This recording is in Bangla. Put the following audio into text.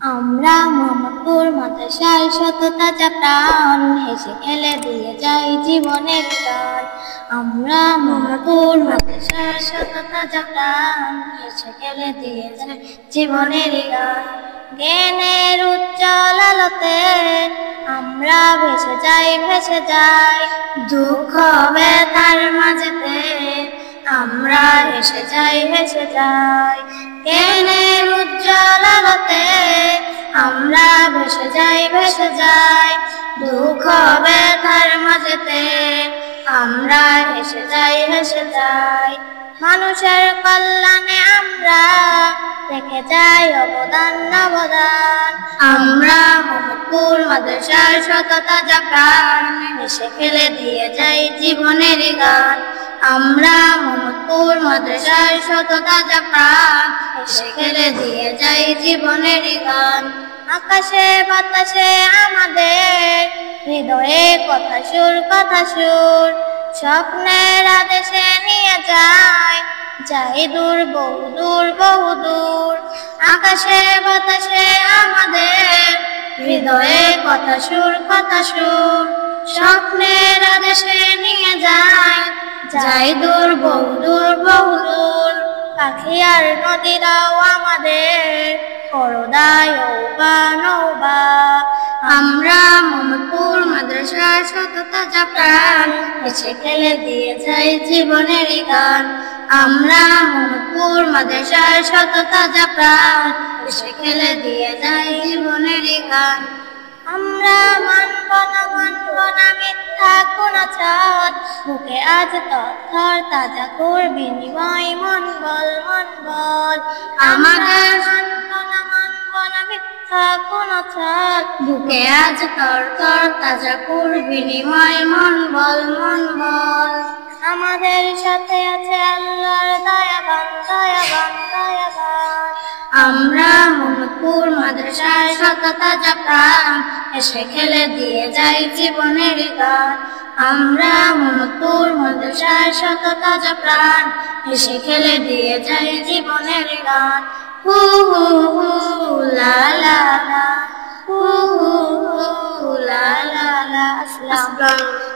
আমরা মোহাম্মদপুর মাদ্রাসার সততা যা প্রাণ, হেসে খেলে দিয়ে যাই জীবনের গান। আমরা মোহাম্মদপুর মাদ্রাসার সততা যা প্রাণ, হেসে খেলে দিয়ে যাই জীবনের গান। জ্ঞানের উজ্জ্বল আলোতে আমরা ভেসে যাই, দুঃখ ব্যথার মাঝেতে আমরা হেসে যাই। জ্ঞানের উজ্জ্বল আলোতে আমরা ভেসে যাই, দুঃখ ব্যথার মাঝেতে আমরা হেসে যাই। মানুষের কল্যাণে আমরা রেখে যাই অবদান। আমরা মোহাম্মদপুর মাদ্রাসার সততা যা প্রাণ, হেসে খেলে দিয়ে যাই জীবনের গান। আমরা মোহাম্মদপুর মাদ্রাসার সততা যা প্রাণ, হেসে খেলে দিয়ে যাই জীবনের গান। আকাশে বাতাসে আমাদের হৃদয়ে কথা সুর, স্বপ্নের আদেশে নিয়ে যাই দূর বহু দূর। আকাশে বাতাসে আমাদের হৃদয়ে কথা সুর, স্বপ্নের আদেশে নিয়ে যাই দূর বহু দূর। পাখি আর নদীরাও আমাদের করদায় নৌবা। আমরা মোহাম্মদপুর মাদ্রাসার সততা যা প্রাণ, হেসে খেলে দিয়ে যাই জীবনের গান। আমরা মোহাম্মদপুর মাদ্রাসার সততা যা প্রাণ, হেসে খেলে দিয়ে যাই জীবনের গান। আমরা মানব না মিথ্যা কোন ছাদ, বুকে আজ তথ্যর তাজা করবি নিময় মন বল। আমাদের মানব না মিথ্যা কোন ছাদ, বুকে আজ তর তাজা করবি নিময় মন বল। আমাদের সাথে আছে আল্লাহর দয়াবান। আমরা মোহাম্মদপুর মাদ্রাসার সততা যা প্রাণ, হেসে খেলে দিয়ে যাই জীবনের গান। আমরা মোহাম্মদপুর মাদ্রাসার সততা যা প্রাণ, হেসে খেলে দিয়ে যাই জীবনের গান। হু হু হু লা লা লা, হু হু হু লা লা লা। আসসালামু আলাইকুম।